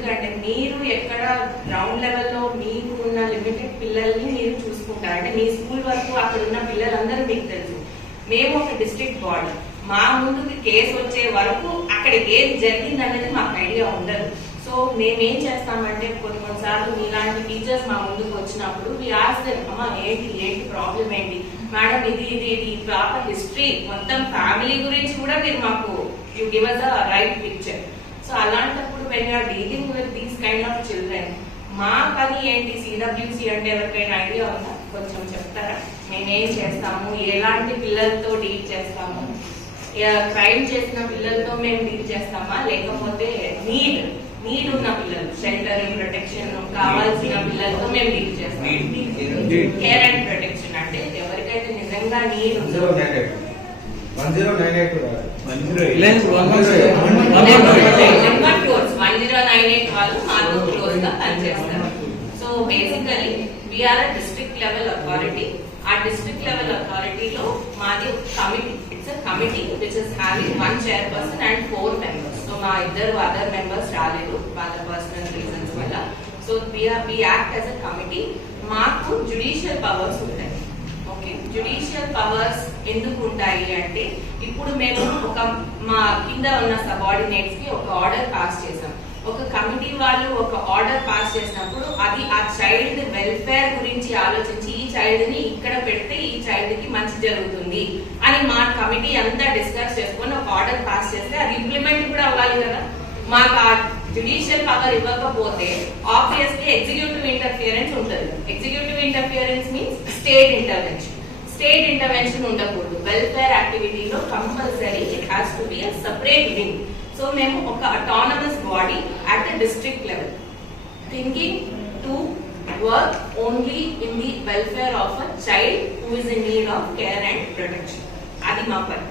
ఎందుకంటే మీరు ఎక్కడ గ్రౌండ్ లెవెల్లో మీకు ఉన్న లిమిటెడ్ పిల్లల్ని మీరు చూసుకుంటారు. అంటే మీ స్కూల్ వరకు అక్కడ ఉన్న పిల్లలందరూ మీకు తెలుసు. మేము ఒక డిస్ట్రిక్ట్ బాడీ, మా ముందుకి కేసు వచ్చే వరకు అక్కడ ఏది జరిగింది అనేది మాకు ఐడియా ఉండదు. సో మేమేం చేస్తామంటే కొన్నిసార్లు మీలాంటి టీచర్స్ మా ముందుకు వచ్చినప్పుడు అమ్మా ఏంటి ప్రాబ్లం ఏంటి మేడం, ఇది ప్రాపర్ హిస్టరీ మొత్తం ఫ్యామిలీ గురించి కూడా మీరు మాకు you give us a right picture. So అలాంటప్పుడు when you are dealing with these kind of children, మా పని ఏంటి? సిడబ్ల్యూసి అంటే ఎవరికైనా ఐడియా ఉందా? కొంచెం చెప్తారా? మేమేం చేస్తాము, ఎలాంటి పిల్లలతో డీల్ చేస్తాము, క్రైమ్ చేసిన పిల్లలతో మేము డీల్ చేస్తామా, లేకపోతే నీడ్ ఉన్న పిల్లలు, షెల్టర్ ప్రొటెక్షన్ కావాల్సిన పిల్లలతో మేము డీల్ చేస్తాం. కేర్ అండ్ ప్రొటెక్షన్ అంటే ఎవరికైతే నిజంగా నీడ్ ఉందో 1098 వాళ్ళు మాతో క్లోజ్ గా పనిచేస్తారు. So basically we are district level authority. ఆ డిస్ట్రిక్ట్ లెవెల్ అథారిటీలో మాది committee, it's a committee which is having 1 chairperson and 4 members. So మా ఇద్దరు అదర్ మెంబర్స్ రాలేదు వాళ్ళ పర్సనల్ రీజన్స్ వల్ల. So we act as a committee. మాకు జ్యుడిషియల్ పవర్స్ ఉంటాయి. ఓకే, జ్యుడిషియల్ పవర్స్ ఎందుకు ఉంటాయి అంటే, ఇప్పుడు మేము మా కింద ఉన్న సబార్డినేట్స్ కి ఒక ఆర్డర్ పాస్ చేసాం. ఒక కమిటీ వాళ్ళు ఒక ఆర్డర్ పాస్ చేసినప్పుడు అది ఆ చైల్డ్ వెల్ఫేర్ గురించి ఆలోచించి ఈ చైల్డ్ ని ఇక్కడ పెడితే ఈ చైల్డ్ కి మంచి జరుగుతుంది అని మా కమిటీ అంతా డిస్కస్ చేసుకొని ఒక ఆర్డర్ పాస్ చేస్తే అది ఇంప్లిమెంట్ కూడా అవ్వాలి కదా. మాకు ఆ జ్యుడిషియల్ పవర్ ఇవ్వకపోతే ఆబ్వియస్లీ ఎగ్జిక్యూటివ్ ఇంటర్ఫియరెన్స్ ఉంటుంది. Executive interference means state intervention. State intervention ఉండకూడదు. వెల్ఫేర్ యాక్టివిటీలో compulsory it has to be a separate wing. So మేము ఒక autonomous body at the district level, thinking to work only in the welfare of a child who is in need of care and protection. అది మా పని.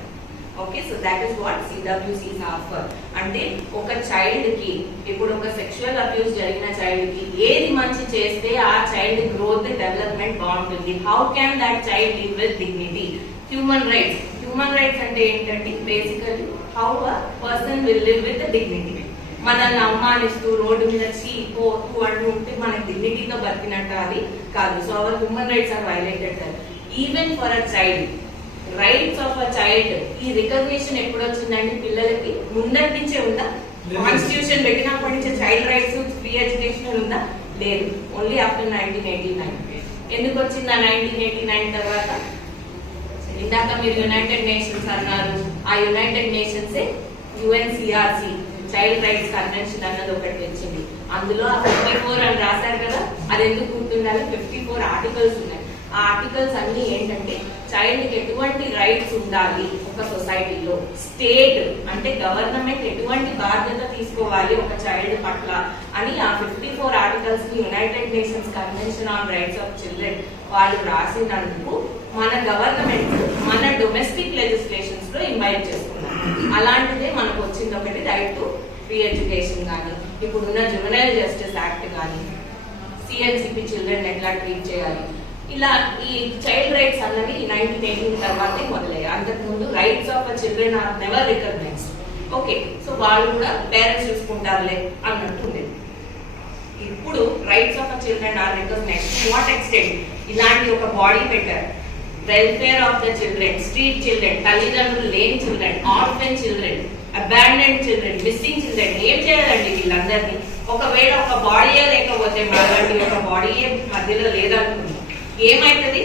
Okay, so that is what CWC offer. అంటే ఒక child కి, ఇప్పుడు ఒక sexual abuse జరిగిన child కి ఏది మంచి చేస్తే ఆ చైల్డ్ గ్రోత్ డెవలప్మెంట్ బాగుంటుంది. How can that child live with dignity? Human rights. Human rights అంటే ఏంటంటే basically how a person will live with dignity. మనల్ని అవమానిస్తూ రోడ్డు మీద పోతూ అంటూ ఉంటే మనకి డిగ్నిటీతో బతికినట్టు అది కాదు. So our human rights are violated. Even for a child, rights of a child, ఈ రికగ్నిషన్ ఎప్పుడు వచ్చిందండి? పిల్లలకి ముందటి నుంచే ఉందా? కాన్స్టిట్యూషన్ పెట్టినప్పటి నుంచే చైల్డ్ రైట్స్, ఫ్రీ ఎడ్యుకేషన్ ఉందా? లేదు. Only after 1989. ఎందుకు వచ్చింది ఆ 1989 తర్వాత? ఇందాక మీరు యునైటెడ్ నేషన్స్ అన్నారు. ఆ United nations UNCRC child rights convention అన్నది ఒకటి వచ్చింది. అందులో 54 అని రాశారు కదా. అది ఎందుకు గుర్తుండాలి? 54 ఆర్టికల్స్ ఉన్నాయి. ఆ ఆర్టికల్స్ అన్ని ఏంటంటే చైల్డ్ కి ఎటువంటి రైట్స్ ఉండాలి ఒక సొసైటీలో, స్టేట్ అంటే గవర్నమెంట్ ఎటువంటి బాధ్యత తీసుకోవాలి ఒక చైల్డ్ పట్ల అని ఆ 54 ఆర్టికల్స్ ని United nations convention on rights of children వాళ్ళు రాసినందుకు మన గవర్నమెంట్ మన డొమెస్టిక్ లెజిస్లేషన్స్ లో ఇన్వైట్ చేసుకున్నాం. అలాంటిదే మనకు వచ్చింది ఒకటి రైట్ టు ఫ్రీ ఎడ్యుకేషన్ కానీ, ఇప్పుడున్న జువెనైల్ జస్టిస్ యాక్ట్ కానీ, CNCP చిల్డ్రన్ ఎట్లా ట్రీట్ చేయాలి, ఇలా ఈ చైల్డ్ రైట్స్ అన్నవి 1918 తర్వాతే మొదలయ్యాయి. అంతకుముందు rights of children are never recognized. Okay, so వాళ్ళు కూడా పేరెంట్స్ చూసుకుంటారులే అన్నట్టు ఉండేది. ఇప్పుడు rights of children are recognized. What extent? ఇలాంటి ఒక బాడీ పెట్టారు. Welfare of the children, street children, తల్లిదండ్రులు లేని children, orphan children, abandoned children, missing children. ఏం చేయాలండి వీళ్ళందరినీ? ఒకవేళ ఒక బాడీయే లేకపోతే, మాలాంటి ఒక బాడీయే మధ్యలో లేదనుకుంది, ఏమైతుంది?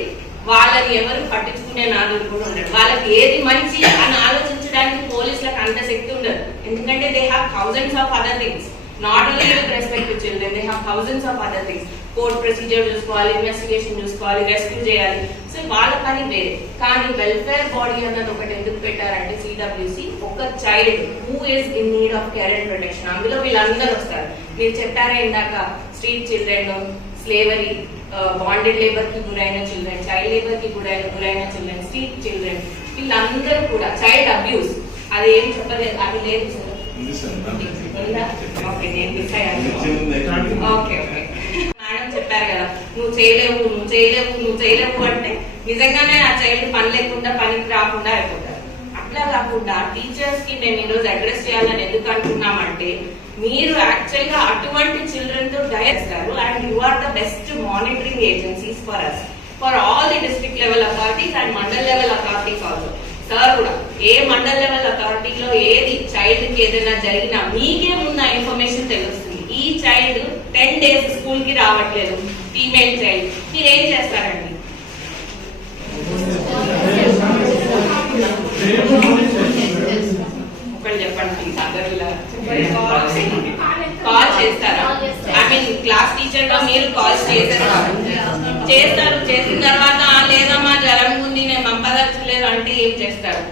వాళ్ళని ఎవరు పట్టించుకునే నాదుడు కూడా ఉండడు. వాళ్ళకి ఏది మంచి అని ఆలోచించడానికి పోలీసులకు అంత శక్తి ఉండదు. ఎందుకంటే they have thousands of other things. Not only with respect to children, they have thousands of other things. Court procedure చూసుకోవాలి, ఇన్వెస్టిగేషన్ చూసుకోవాలి, రెస్క్యూ చేయాలి. సో వాళ్ళ పని వేరే. కానీ వెల్ఫేర్ బాడీ అన్నది ఒకటి ఎందుకు పెట్టారంటే సిడబ్ల్యూసి, ఒక child who is in need of care and protection. అందులో వీళ్ళందరూ వస్తారు. మీరు చెప్పారే ఇందాక, street children, slavery, bonded labour కి గురైన చిల్డ్రన్, చైల్డ్ లేబర్ కి గురైన చిల్డ్రన్, స్ట్రీట్ చిల్డ్రన్, వీళ్ళందరూ కూడా చైల్డ్ అబ్యూస్, అది ఏం చెప్పలేదు, అది లేదు సార్. మేడం చెప్పారు కదా, నువ్వు చేయలేవు అంటే నిజంగానే ఆ చైల్డ్ పని లేకుండా, పనికి రాకుండా అయిపోతారు. అట్లా కాకుండా టీచర్స్ కి మేము ఈరోజు అడ్రస్ చేయాలని ఎందుకు అనుకున్నామంటే, మీరు యాక్చువల్ గా అటువంటి చిల్డ్రన్ తో చేస్తారు and you are the best monitoring agencies for us for all the district level authorities and mandal level authorities also. Sir కూడా ఏ మండల్ లెవెల్ అథారిటీలో ఏది చైల్డ్ కి ఏదైనా జరిగినా మీకే ఉన్న ఇన్ఫర్మేషన్ తెలుస్తుంది. ఈ చైల్డ్ 10 days స్కూల్ కి రావట్లేదు, ఫీమేల్ చైల్డ్, మీరు ఏం చేస్తారండి? ఒకళ్ళు చెప్పండి ప్లీజ్, అందరూ ఇలా కాల్ చేస్తారా? ఐ మీన్ క్లాస్ టీచర్ గా మీరు కాల్ చేస్తారు. చేసిన తర్వాత లేదమ్మా జ్వరం ఉంది నేను పంపదలచలేదు అంటే ఏం చేస్తారు?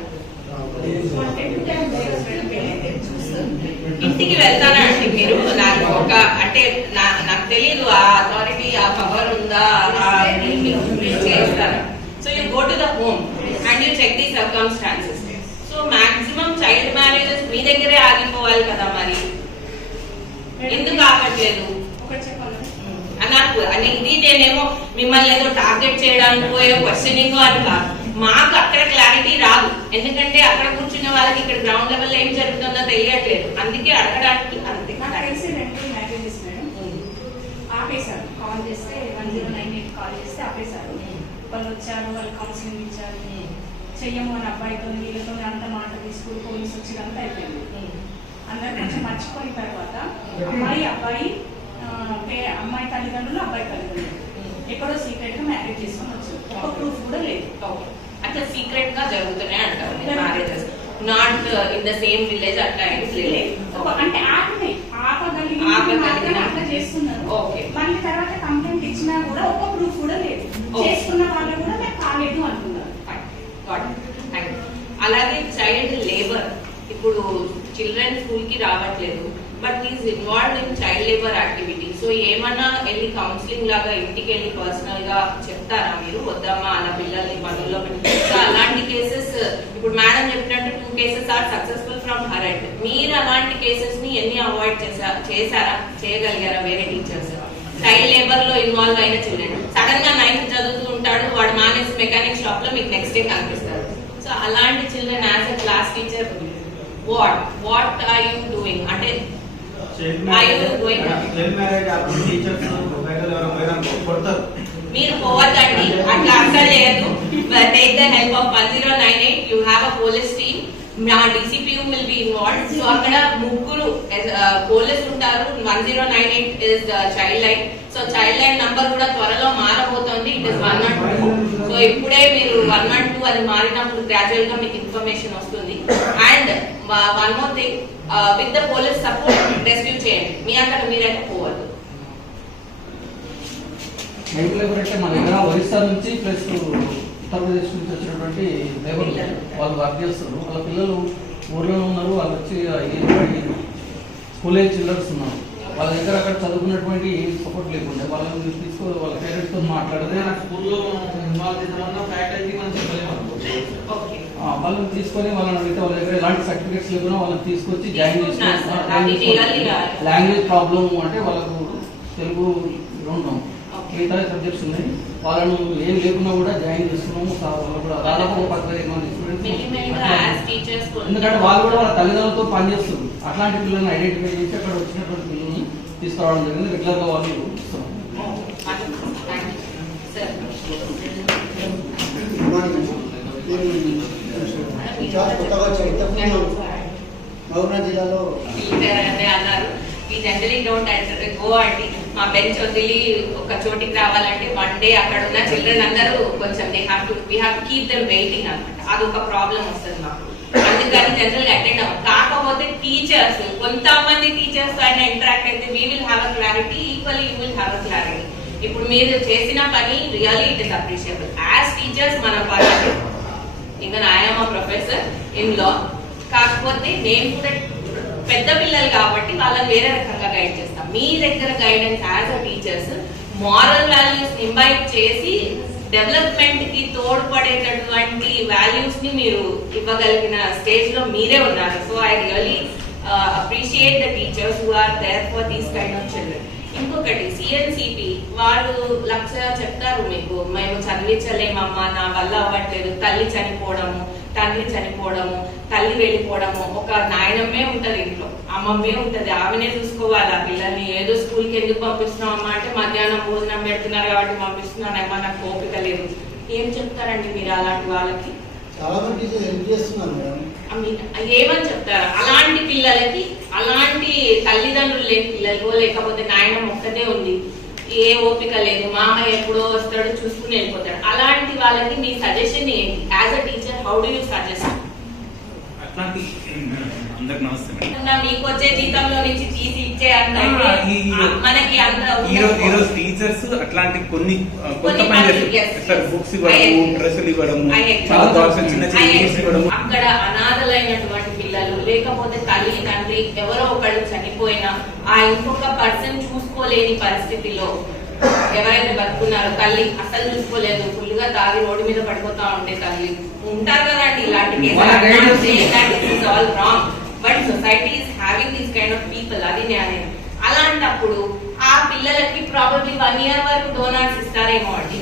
ఇంటికి వెళ్తారా అండి మీరు? నాకు ఒక అంటే నాకు తెలియదు ఆ అథారిటీ ఆ పవర్ ఉందా చేస్తారా? So you go to the home and you check the circumstances. So maximum child marriages మీ దగ్గరే ఆగిపోవాలి కదా, మరి ఎందుకు ఆగట్లేదు? నాకు ఇది నేనేమో మిమ్మల్ని ఏదో టార్గెట్ చేయడానికి పోయే క్వశ్చనింగ్ అని కాదు, మాకు అక్కడ క్లారిటీ రాదు. ఎందుకంటే అక్కడ కూర్చున్న వాళ్ళకి ఇక్కడ గ్రౌండ్ లెవెల్ ఏం జరుగుతుందో తెలియట్లేదు, అందుకే అడగడానికి. అంతే ఆపేశారు, కాల్ చేస్తే 1098 కాల్ చేస్తే ఆపేశారు. వాళ్ళు వచ్చారు, వాళ్ళు కౌన్సిలింగ్ ఇచ్చారు, చెయ్యము అని అబ్బాయితో వీళ్ళతో అంత మాట తీసుకుని పోలీసు వచ్చి అంతా అయిపోయింది. అందరు కొంచెం మర్చిపోయిన తర్వాత అమ్మాయి తల్లిదండ్రులు అబ్బాయి తల్లిదండ్రులు ఎక్కడో సీక్రెట్ గా మ్యారేజ్ చేసుకొని వచ్చారు. ఒక ప్రూఫ్ కూడా లేదు. అంటే సీక్రెట్ గా జరుగుతున్నాయి అంటారు marriages, not in the same village అట్లా అంటే ఆపగలిగిన అట్లా చేస్తున్నారు. మళ్ళీ తర్వాత కంప్లైంట్ ఇచ్చినా కూడా ఒక ప్రూఫ్ కూడా లేదు. చేసుకున్న వాళ్ళు కూడా మేము కాలేదు అంటున్నారు. అలాగే చైల్డ్ లేబర్, ఇప్పుడు చిల్డ్రన్ స్కూల్ కి రావట్లేదు but is involved in child labour activity. So ఏమన్నా వెళ్ళి కౌన్సిలింగ్ లాగా ఇంటికి వెళ్ళి పర్సనల్ గా చెప్తారా మీరు, వద్దమ్మా అలా పిల్లల్ని పనుల్లో పెట్టి? అలాంటి కేసెస్ ఇప్పుడు మేడం చెప్పినట్టు 2 cases are successful from her end. మీరు అలాంటి కేసెస్ ని ఎన్ని అవాయిడ్ చేశారా, చేయగలిగారా? వేరే టీచర్స్ చైల్డ్ లేబర్ లో ఇన్వాల్వ్ అయిన చిల్డ్రన్ సడన్ గా 9th చదువుతూ ఉంటాడు, వాడు మానేసి మెకానిక్ షాప్ లో మీకు నెక్స్ట్ డే కనిపిస్తారు. సో అలాంటి children as a class teacher what are you doing? అంటే మీరు పోవద్దండి, అట్లా అసలు లేదు. Take the help of 1098. You have a police team, మా DCPU will be involved. So అక్కడ 3 పోలీసులు ఉంటారు. 1098 is child line. So child line number కూడా త్వరలో మారబోతోంది, ఇట్ ఇస్ 112. సో ఇప్పుడే మీరు 112 అది మారినప్పుడు గ్రాడ్యువల్ గా మీకు ఇన్ఫర్మేషన్ వస్తుంది. And one more thing, with the police support rescue చేయండి. మీ అంతా మీరైతే పోవద్దు. మన దగ్గర ఒరిస్సా నుంచి ప్లస్ ఉత్తరప్రదేశ్ నుంచి వచ్చినటువంటి లేబర్ వాళ్ళు వర్క్ చేస్తారు. వాళ్ళ పిల్లలు ఊర్లో ఉన్నారు, వాళ్ళు వచ్చి స్కూల్ ఏజ్ చిల్డ్రన్స్ ఉన్నారు. వాళ్ళ దగ్గర అక్కడ చదువుకున్నటువంటి సపోర్ట్ లేకుండా వాళ్ళని తీసుకొని వాళ్ళ పేరెంట్స్ తో మాట్లాడితే వాళ్ళని తీసుకొని వాళ్ళని అడిగితే వాళ్ళ దగ్గర ఎలాంటి సర్టిఫికేట్స్ లేకుండా వాళ్ళని తీసుకొచ్చి జాయిన్ చేసుకుని లాంగ్వేజ్ ప్రాబ్లమ్ అంటే వాళ్ళకు తెలుగు ఉండడం మిగతా సబ్జెక్ట్స్ ఉన్నాయి, వాళ్ళను ఏం లేకున్నా కూడా జాయిన్ చేస్తున్నాము. దాదాపు 10-15 మంది స్టూడెంట్స్, ఎందుకంటే వాళ్ళు కూడా వాళ్ళ తల్లిదండ్రులతో పనిచేస్తారు. అట్లాంటి పిల్లల్ని ఐడెంటిఫై చేసి అక్కడ వచ్చినటువంటి పిల్లల్ని తీసుకురావడం జరిగింది. రెగ్యులర్ గా వాళ్ళు ఇస్తున్నాం. జిల్లాలో జనరలీ డోంట్ గో అండి. మా బెంచ్ వదిలి ఒక చోటికి రావాలంటే 1 day అక్కడ ఉన్న చిల్డ్రన్ అందరూ కొంచెం we have keep them waiting అనమాట. అదొక ప్రాబ్లం వస్తుంది మాకు, అందుకని జనరల్ గా అటెండ్ అవ్వం. కాకపోతే టీచర్స్, కొంతమంది టీచర్స్ తో అయినా ఇంటరాక్ట్ అయితే we will have a clarity, equally you will have a clarity. ఇప్పుడు మీరు చేసిన పని really it is appreciable. As teachers మన పని, even I am a professor in law, కాకపోతే నేను కూడా పెద్ద పిల్లలు కాబట్టి వాళ్ళని వేరే రకంగా గైడ్ చేస్తాం. మీ దగ్గర guidance as a teachers moral values imbibe చేసి డెవలప్మెంట్ కి తోడ్పడేటటువంటి వాల్యూస్ ని మీరు ఇవ్వగలిగిన స్టేజ్ లో మీరే ఉన్నారు. So I really appreciate the teachers who are there for these kind of children. ఇంకొకటి CNCP వాళ్ళు చెప్తారు మీకు, మేము చదివించలేమమ్మా, నా వల్ల అవ్వట్లేదు, తల్లి చనిపోవడము తండ్రి చనిపోవడము, తల్లి వెళ్ళిపోవడము, ఒక నాయనమ్మే ఉంటది ఇంట్లో, అమ్మమ్మే ఉంటది, ఆమెనే చూసుకోవాలి ఆ పిల్లల్ని. ఏదో స్కూల్కి ఎందుకు పంపిస్తున్నాం అమ్మా అంటే మధ్యాహ్నం భోజనం పెడుతున్నారు కాబట్టి పంపిస్తున్నానేమో, నాకు ఓపిక లేదు. ఏం చెప్తారండి మీరు అలాంటి వాళ్ళకి? చాలా మంది హెల్ప్ చేస్తున్నారు మేడం. ఏమని చెప్తారు అలాంటి పిల్లలకి? అలాంటి తల్లిదండ్రులు లేని పిల్లలు, లేకపోతే నాయనమ్మ ఒక్కతే ఉంది, ఏ ఓపిక లేదు, మామయ్య ఎప్పుడో వస్తాడు చూసుకుని వెళ్ళిపోతాడు, అలాంటి వాళ్ళకి మీ సజెషన్ ఏంటి? As a teacher how do you suggest? అట్లాంటి అందరికి నమస్తే మేడం. మీకు వచ్చే జీతంలో నుంచి తీసి ఇచ్చే అంత మనకి అంత ఈరోజు టీచర్స్ అట్లాంటి కొన్ని కొంత పని చేస్తారు. బుక్స్ ఇవ్వడము, డ్రెస్సులు ఇవ్వడము, చిన్న చిన్న గిఫ్ట్స్ ఇవ్వడము. అక్కడ అనాథలైనటువంటి పిల్లలు, లేకపోతే తల్లి తండ్రి ఎవరో ఒకళ్ళు చనిపోయినా ఆ ఇంకొక పర్సన్ చూసుకోలేని పరిస్థితిలో ఎవరైతే బతుకున్నారో, తల్లి అసలు చూసుకోలేదు, ఫుల్గా తాగి రోడ్డు మీద పడిపోతా ఉంటే తల్లి ఉంటారు కదండి ఇలాంటి case. All wrong, but society is having these kind of people. అది నేను అలాంటప్పుడు ఆ పిల్లలకి ప్రాబబ్లీ 1 year వరకు డోనార్స్ ఇస్తారేమో అండి,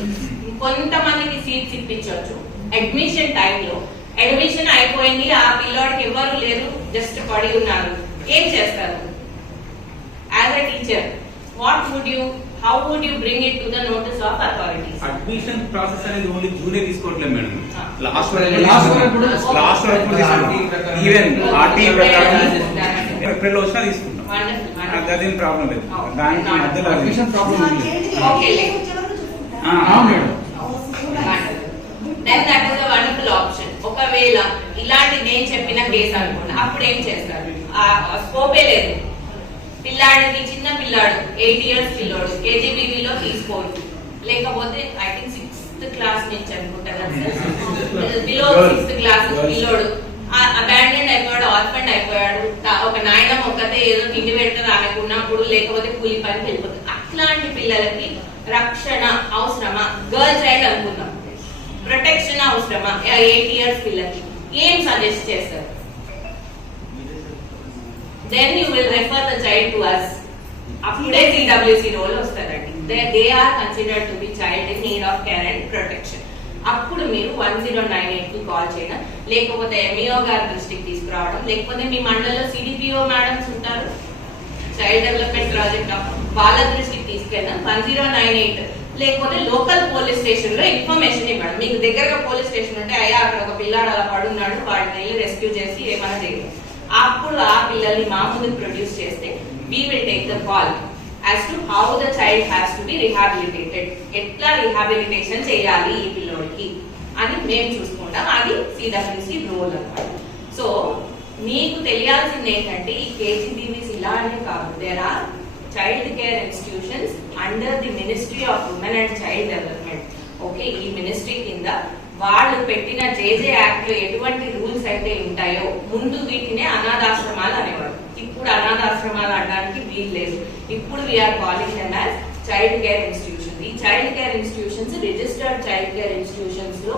కొంతమందికి సీట్స్ ఇప్పించవచ్చు. అడ్మిషన్ టైంలో అడ్మిషన్ అయిపోయింది, ఆ పిల్లోడికి ఎవరు లేరు, జస్ట్ పడి ఉన్నారు, ఏం చేస్తారు? As a teacher what would you, how would you bring it to the notice of authorities? Admission process అనేది ఓన్లీ జూనే తీసుకోవట్లేదు మేడం, లాస్ట్ Last వరకు ఈవెన్ ఆర్టీ ప్రకారం ఏప్రిల్ లో వచ్చినా తీసుకుంటాం. అదేం ప్రాబ్లం లేదు, దానికి మధ్యలో అడ్మిషన్ ప్రాబ్లం ఉంది. Okay, then that is a wonderful option. ఒకవేళ ఇలాంటి నేను చెప్పిన కేసు అనుకోండి, అప్పుడు ఏం చేస్తారు? స్కోపే లేదు, పిల్లాడికి చిన్న పిల్లాడు 8 years పిల్లోడు కేజీబీవీలో తీసుకోడు, లేకపోతే ఐ థింక్ 6th క్లాస్ నుంచి అనుకుంటా కదా, బిలో 6th క్లాస్ పిల్లోడు అబాండెండ్ అయిపోయాడు, ఆర్ఫెండ్ అయిపోయాడు, ఒక నాయనమ్మ ఒక్కతే ఏదో తిండి పెడుతుంది ఆమెకు ఉన్నప్పుడు, లేకపోతే కూలి పనికి వెళ్ళిపోతుంది. అట్లాంటి పిల్లలకి రక్షణ అవసరమా? గర్ల్ చైల్డ్ అనుకుందాం, ప్రొటెక్షన్ అవసరమా 8 years పిల్లలకి? ఏం సజెస్ట్ చేస్తారు? Then you will refer the child to us. అప్పుడే CWC రోల్ వస్తుందండి. They are considered to be child in need of care and protection. అప్పుడు మీరు 1098 కి కాల్ చేయడం, లేకపోతే MEO గారి దృష్టికి తీసుకురావడం, లేకపోతే మీ మండలంలో CDPO మేడమ్స్ ఉంటారు, చైల్డ్ డెవలప్మెంట్ ప్రాజెక్ట్, వాళ్ళ దృష్టికి తీసుకెళ్ళడం 1098, లేకపోతే లోకల్ పోలీస్ స్టేషన్ లో ఇన్ఫర్మేషన్ ఇవ్వడం. మీకు దగ్గరగా పోలీస్ స్టేషన్ ఉంటే అయ్యా అక్కడ ఒక పిల్లాడు అలా పడున్నాడు, వాడిని వెళ్ళి రెస్క్యూ చేసి ఏమైనా చేయడం. అప్పుడు ఆ పిల్లల్ని మా ముందుకు ప్రొడ్యూస్ చేస్తే we will take the call as to how the child has to be rehabilitated. ఎట్లా రీహాబిలిటేషన్ చేయాలి ఈ పిల్లోడికి అని మేము చూసుకుంటాం. అది CWC రోల్ అన్నమాట. సో మీకు తెలియాల్సింది ఏంటంటే ఈ కేజీబీవీస్ ఇలానే కాదు, there are child care institutions under the ministry of women and child development. Okay, ఈ మినిస్ట్రీ కింద వాళ్ళు పెట్టిన JJ యాక్ట్ లో ఎటువంటి రూల్స్ అయితే ఉంటాయో, ముందు వీటినే అనాథాశ్రమాలు అనేవారు, ఇప్పుడు అనాథాశ్రమాలు అనడానికి వీలు లేదు. ఇప్పుడు we're calling them as child care institutions. ఈ child care institutions registered child care institutions లో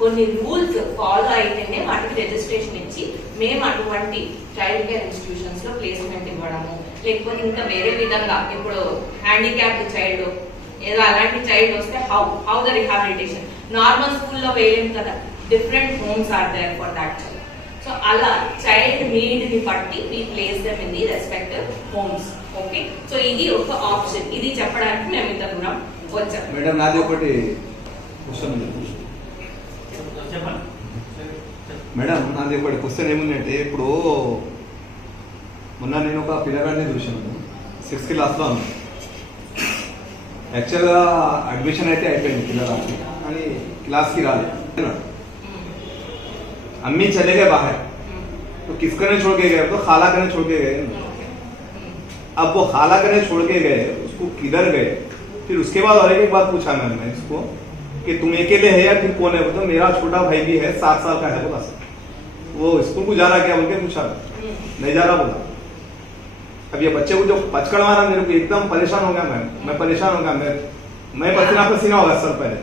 కొన్ని రూల్స్ ఫాలో అయితేనే వాటికి రిజిస్ట్రేషన్ ఇచ్చి మేము అటువంటి చైల్డ్ కేర్ ఇన్స్టిట్యూషన్స్ లో ప్లేస్మెంట్ ఇవ్వడము, లేకపోతే ఇంకా వేరే విధంగా ఇప్పుడు హ్యాండిక్యాప్డ్ చైల్డ్ ఏదో అలాంటి చైల్డ్ వస్తే హౌ ద రిహాబిలిటేషన్. నార్మల్ స్కూల్లో వేయలేం కదా, different homes are there for that child. So అలా చైల్డ్ నీడ్ ని బట్టి we place them in the respective homes. Okay, so ఇది ఒక ఆప్షన్. ఇది చెప్పడానికి మేము ఇంత దూరం వచ్చాం. మేడం నాది ఒకటి క్వశ్చన్ ఉంది. మేడం నాది ఒకటి క్వశ్చన్ ఏముందంటే, ఇప్పుడు మొన్న నేను ఒక పిల్లగాడిని చూసాను, 6th క్లాస్లో ఉంది. యాక్చువల్గా అడ్మిషన్ అయితే అయిపోయింది పిల్లగాడికి, కానీ క్లాస్కి రాలేదు. अम्मी चले गए बाहर, तो किसको ने छोड़ के गए? तो खाला कने छोड़ के गए। अब वो खाला कने छोड़ के गए, उसको किधर गए? फिर उसके बाद और एक बात पूछा मैंने इसको कि तुम अकेले है या फिर कौन है? तो मेरा छोटा भाई भी है, 7 साल का है। बोला वो स्कूल को जा रहा क्या बोल के पूछा, नहीं जा रहा बोला। अब ये बच्चे को जो पचकड़ मारा, मेरे को एकदम परेशान हो गया। मैं परेशान हो गया, मैं पसीना पसीना हो गया सर पहले।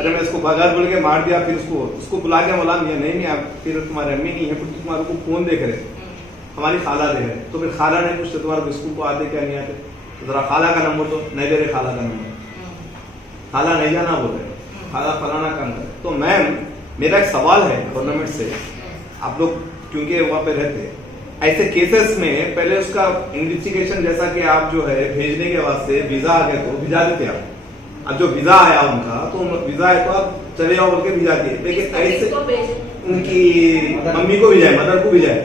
अरे मैं इसको बाजार बोल के मार दिया, फिर उसको बुला के बोला नहीं आप, फिर तुम्हारे अम्मी नहीं है, फिर तुम्हारे को कौन देख रहे? हमारी खाला दे रहे। तो फिर खाला ने पूछते तुम्हारे स्कूल को आते क्या नहीं आते? तो जरा खाला का नंबर तो नहीं दे रहे, खाला का नंबर, खाला नहीं जाना बोल रहे, खाला फलाना काम करे। तो मैम मेरा एक सवाल है गवर्नमेंट से, आप लोग क्योंकि वहाँ पे रहते हैं, ऐसे केसेस में पहले उसका इन्वेस्टिगेशन, जैसा कि आप जो है भेजने के वास्ते वीजा आ गया तो भिजा देते आप। अब जो वीजा आया उनका, तो वीजा है तो आप चले जाओ बोल के भिजा दिए, लेकिन ऐसे उनकी मम्मी को भिजाए, मदर को भिजाए।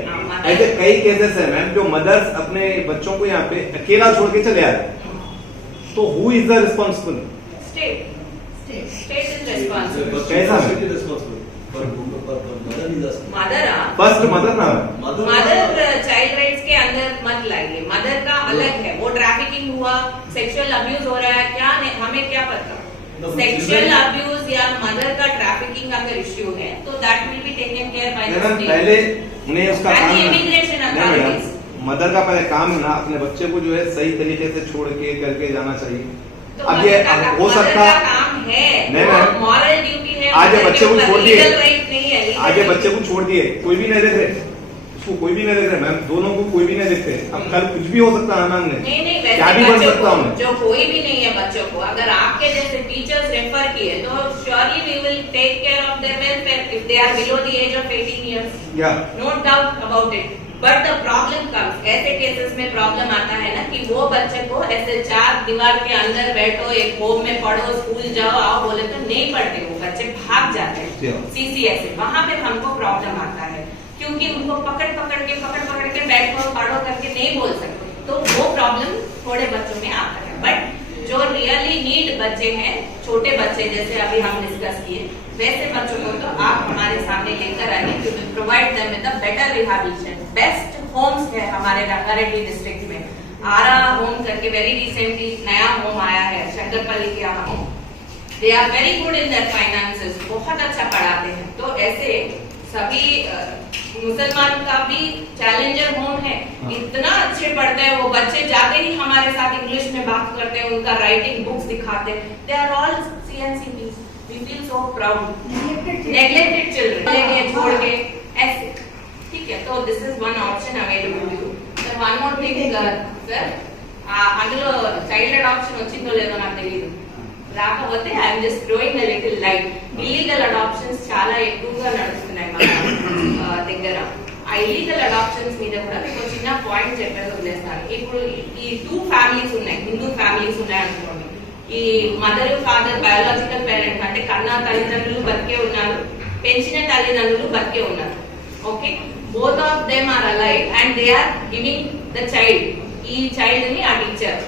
ऐसे कई केसेस है मैम जो मदर्स अपने बच्चों को यहाँ पे अकेला छोड़ के चले आए, तो who is the responsible? State is responsible. कैसा फर्स्ट मदर ना मदर चाइल्ड राइट्स के अंदर मत लाइए, मदर का अलग है। वो ट्रैफिकिंग हुआ, सेक्सुअल अब्यूज हो रहा है, क्या हमें क्या पता। सेक्सुअल अब्यूज या मदर का ट्रैफिकिंग अगर इश्यू है तो that will be taken care by the state. पहले उन्हें उसका काम इमिग्रेशन अथॉरिटीज, मदर का पहले काम है ना अपने बच्चे को जो है सही तरीके से छोड़ के करके जाना चाहिए। तो अब ये हो सकता है काम है, नहीं, मॉरल ड्यूटी है। आज ये बच्चे को छोड़ दिए, नहीं है, आज ये बच्चे को छोड़ दिए, कोई भी नहीं देख रहे उसको, कोई भी नहीं देख रहे मैम, दोनों को कोई भी नहीं देखते। अब कल कुछ भी हो सकता है मैम, नहीं क्या भी बन सकता हूँ जो कोई भी नहीं है बच्चों को, अगर आपके जैसे टीचर्स रेफर किए तो surely we will take care of their welfare if they are below the age of 18 years, या no doubt about it. But the problem comes, ऐसे केसेस में प्रॉब्लम आता है ना कि वो बच्चे को ऐसे 4 दीवार के अंदर बैठो, एक होम में पढ़ो, स्कूल जाओ आओ बोले तो नहीं पढ़ते, वो बच्चे भाग जाते हैं CCS से। वहां पे हमको प्रॉब्लम आता है क्योंकि उनको पकड़ पकड़ के बैठो पढ़ो करके नहीं बोल सकते, तो वो प्रॉब्लम थोड़े बच्चों में आता है। बट जो रियली नीड बच्चे हैं, छोटे बच्चे जैसे अभी हम डिस्कस किए, वैसे बच्चों को तो आप हमारे सामने लेकर आइए to provide them with a better rehabilitation. Best homes है हमारे रंगारेड्डी डिस्ट्रिक्ट में, आरा होम करके वेरी रिसेंटली नया होम आया है, शंकरपल्ली के यहाँ home. They are very good in their finances, बहुत अच्छा पढ़ाते हैं। तो ऐसे सभी मुसलमान का भी चैलेंजर होम है, इतना अच्छे पढ़ते हैं वो बच्चे, जाते ही हमारे साथ इंग्लिश में बात करते हैं, उनका राइटिंग बुक्स दिखाते हैं। They are all CNCBs, we feel so proud. Neglected children छोड़ के ऐसे, ठीक है। तो this is one option available to you. Sir one more thing sir, అందులో చైల్డ్ అడాప్షన్ వచ్చిందో లేదో నాకు తెలియదు, రాకపోతే I'm just throwing a little light. Illegal adoptions చాలా ఎక్కువగా నడుస్తున్నాయి మన దగ్గర. ఆ ఇల్లీగల్ అడాప్షన్స్ మీద కూడా మీకు చిన్న పాయింట్ చెప్పేసి వదిలేస్తాను. ఇప్పుడు ఈ 2 ఫ్యామిలీస్ ఉన్నాయి, హిందూ ఫ్యామిలీస్ ఉన్నాయి అనుకోండి. ఈ మదర్ ఫాదర్ బయాలజికల్ పేరెంట్ అంటే కన్నా తల్లిదండ్రులు బతికే ఉన్నారు, పెంచిన తల్లిదండ్రులు బతికే ఉన్నారు. Okay, both of them are alive and they are giving the child, ఈ చైల్డ్ ని ఆ టీచర్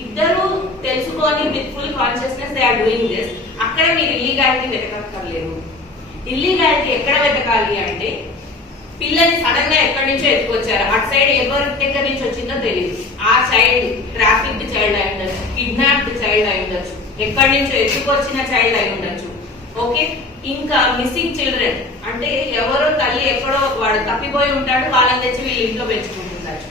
ఇద్దరు తెలుసుకొని with full consciousness they are doing this. అక్కడ మీరు ఇల్లీగాలిటీ వెతకక్కర్లేదు. ఇల్లీగాలిటీ ఎక్కడ వెతకాలి అంటే, పిల్లని సడన్ గా ఎక్కడి నుంచో ఎత్తుకొచ్చారు, అటు సైడ్ ఎవరి దగ్గర నుంచి వచ్చిందో తెలియదు. ఆ చైల్డ్ ట్రాఫిక్డ్ చైల్డ్ అయి ఉండొచ్చు, కిడ్నాప్డ్ చైల్డ్ అయి ఉండొచ్చు, ఎక్కడి నుంచో ఎత్తుకొచ్చిన చైల్డ్ అయి ఉండొచ్చు. ఓకే, ఇంకా మిస్సింగ్ చిల్డ్రన్ అంటే ఎవరో తల్లి ఎక్కడో వాడు తప్పిపోయి ఉంటాడు, వాళ్ళని తెచ్చి వీళ్ళు ఇంట్లో పెంచుకుంటున్నారు.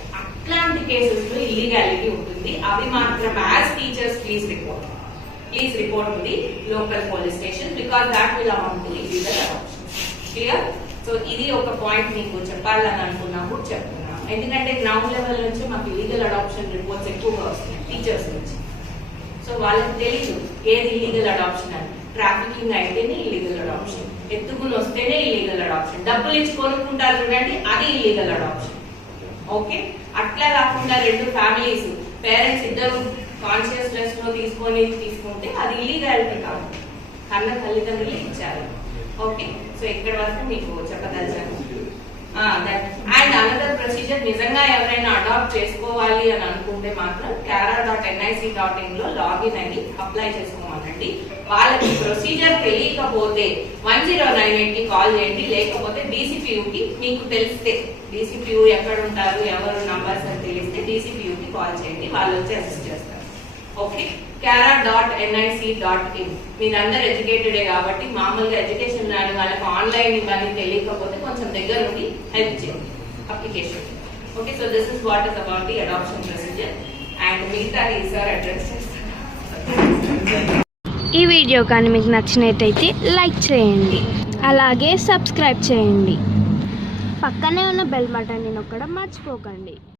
అట్లాంటి కేసెస్ లో ఇల్లీగాలిటీ ఉంటుంది. అవి మాత్రం as teachers please report to the local police station because that will amount to illegal adoption. Clear? So ఇది ఒక పాయింట్ మీకు చెప్పాలని అనుకున్నాము, చెప్తున్నాము. ఎందుకంటే గ్రౌండ్ లెవెల్ నుంచి మాకు ఇల్లీగల్ అడాప్షన్ రిపోర్ట్స్ ఎక్కువగా వస్తున్నాయి టీచర్స్ నుంచి. సో వాళ్ళకి తెలీదు ఏది ఇల్లీగల్ అడాప్షన్ అని. ట్రాఫికింగ్ అయితేనే ఇల్లీగల్ అడాప్షన్, ఎత్తుకుని వస్తేనే ఇల్లీగల్ అడాప్షన్, డబ్బులు ఇచ్చి కొనుక్కుంటారు చూడండి అది ఇల్లీగల్ అడాప్షన్. ఓకే, అట్లా కాకుండా 2 ఫ్యామిలీస్ పేరెంట్స్ ఇద్దరు కాన్షియస్నెస్ లో తీసుకుంటే అది ఇల్లీగాలిటీ కాదు, కన్న తల్లిదండ్రులు ఇచ్చారు. ఓకే, సో ఇక్కడ వరకు మీకు చెప్పదలిచాను. అండ్ అనదర్ ప్రొసీజర్, నిజంగా ఎవరైనా అడాప్ట్ చేసుకోవాలి అని అనుకుంటే మాత్రం kara.nic.in లో లాగిన్ అయ్యి అప్లై చేసుకోమనండి. వాళ్ళకి ప్రొసీజర్ తెలియకపోతే 1098 కి కాల్ చేయండి, లేకపోతే DCPU కి మీకు తెలిస్తే, DCPU ఎక్కడ ఉంటారు ఎవరు నంబర్స్ అని తెలిస్తే DCPU కి కాల్ చేయండి, వాళ్ళు వచ్చి అసిస్ట్ చేస్తారు. Okay, kara.nic.in. మీరందరూ ఎడ్యుకేటెడే కాబట్టి మామూలుగా ఎడ్యుకేషన్ రాని వాళ్ళకి ఆన్లైన్ ఇవన్నీ తెలియకపోతే కొంచెం దగ్గర ఉండి హెల్ప్ చేయండి application. Okay, so this is what is about the adoption procedure and మిగతాది సార్ అడ్రస్ చేస్తారు. ఈ వీడియో కానీ మీకు నచ్చినట్టయితే లైక్ చేయండి, అలాగే సబ్స్క్రైబ్ చేయండి. పక్కనే ఉన్న బెల్ బటన్ని నొక్కడం మర్చిపోకండి.